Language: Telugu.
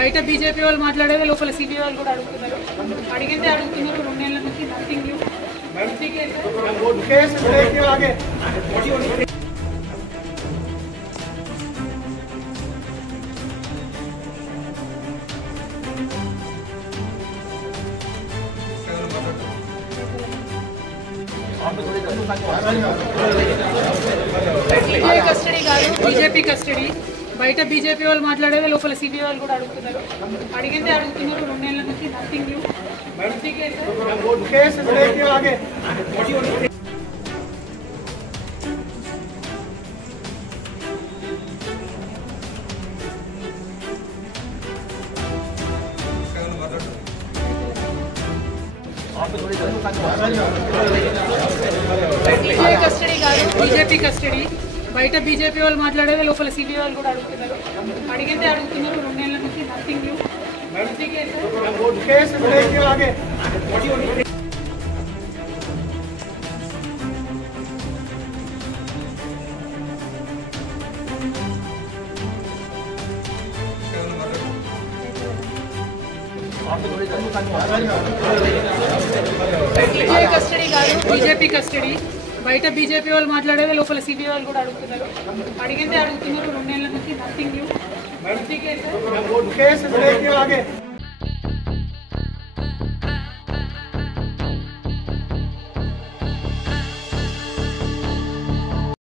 బయట బీజేపీ వాళ్ళు మాట్లాడేది లోపల సిబిఐ వాళ్ళు కూడా అడుగుతున్నారు. అడిగిందే అడుగుతున్నారు. 2 నెలల నుంచి నథింగ్ న్యూ. సిబిఐ కస్టడీ కాదు, బీజేపీ కస్టడీ. బయట బీజేపీ వాళ్ళు మాట్లాడేది లోపల సిబిఐ వాళ్ళు కూడా అడుగుతున్నారు. అడిగిందే అడుగుతున్నారు. 2 నెలల నుంచి నథింగ్ న్యూ. సిబిఐ కస్టడీ కాదు, బీజేపీ కస్టడీ. బయట బీజేపీ వాళ్ళు మాట్లాడేది లోపల సిబిఐ వాళ్ళు కూడా అడుగుతున్నారు. అడిగిందే అడుగుతున్నారు. 2 నెలల నుంచి నథింగ్ న్యూ. సిబిఐ కస్టడీ కాదు, బీజేపీ కస్టడీ. బయట బీజేపీ వాళ్ళు మాట్లాడేది లోపల సిబిఐ వాళ్ళు కూడా అడుగుతున్నారు. అడిగిందే అడుగుతున్నారు. 2 నెలల నుంచి నథింగ్ న్యూ.